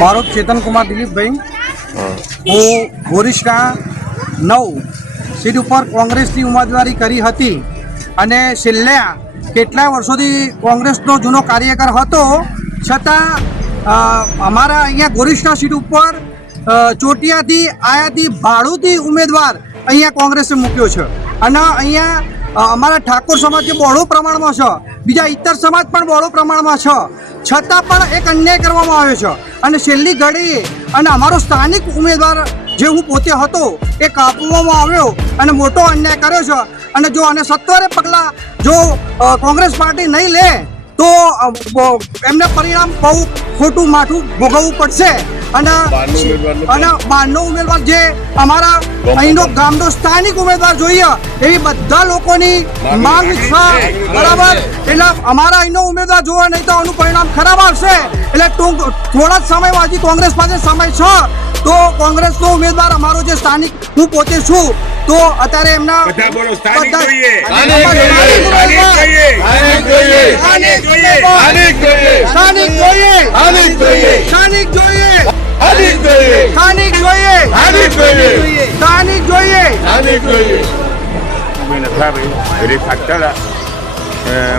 મારો ચેતન કુમાર દિલીપભાઈ, હું ગોરીશકા 9 સીટ ઉપર કોંગ્રેસની ઉમેદવારી કરી હતી અને છેલ્લા કેટલાય વર્ષોથી કોંગ્રેસનો જૂનો કાર્યકર હતો, છતાં અમારા અહીંયા ગોરીશકા સીટ ઉપર ચોટિયાથી આયાથી ભાડુથી ઉમેદવાર અહીંયા કોંગ્રેસે મૂક્યો છે અને અહીંયા અમારા ઠાકોર સમાજ જે બહોળું પ્રમાણમાં છે, બીજા ઇતર સમાજ પણ બહોળું પ્રમાણમાં છે, છતાં પણ એક અન્યાય કરવામાં આવ્યો છે અને છેલ્લી ઘડીએ અને અમારો સ્થાનિક ઉમેદવાર જે હું પોતે હતો એ કાપવામાં આવ્યો અને મોટો અન્યાય કર્યો છે અને જો આને સત્વરે પગલાં જો કોંગ્રેસ પાર્ટી નહીં લે તો એમને પરિણામ બહુ ખોટું માઠું ભોગવવું પડશે અને બહારનો ઉમેદવાર જે અમારા અહીંનો ગામનો સ્થાનિક ઉમેદવાર જોઈએ એવી બધા લોકોની માંગ છે, બરાબર? એટલે અમારા અહીંનો ઉમેદવાર જોવા નહીં તો આનું પરિણામ ખરાબ આવશે. એટલે થોડા જ સમયમાં હજી કોંગ્રેસ પાસે સમય છે તો કોંગ્રેસનો ઉમેદવાર અમારો જે સ્થાનિક હું પોતે છું તો અત્યારે એમના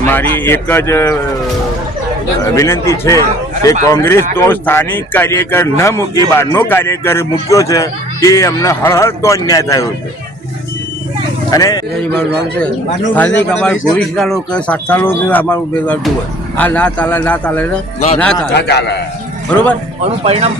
મારી એક જ વિનંતી છે કે કોંગ્રેસ તો સ્થાનિક કાર્યકર ન મૂકી બહારનો કાર્યકર મૂક્યો છે કે અમને હળહળતો અન્યાય થયો છે. અને સ્થાનિક અમારા ગોરીશના લોકો સાક્ષા લોકો અમારું ઉમેદવાર જુએ આ ના ચાલે બરોબર. આનું પરિણામ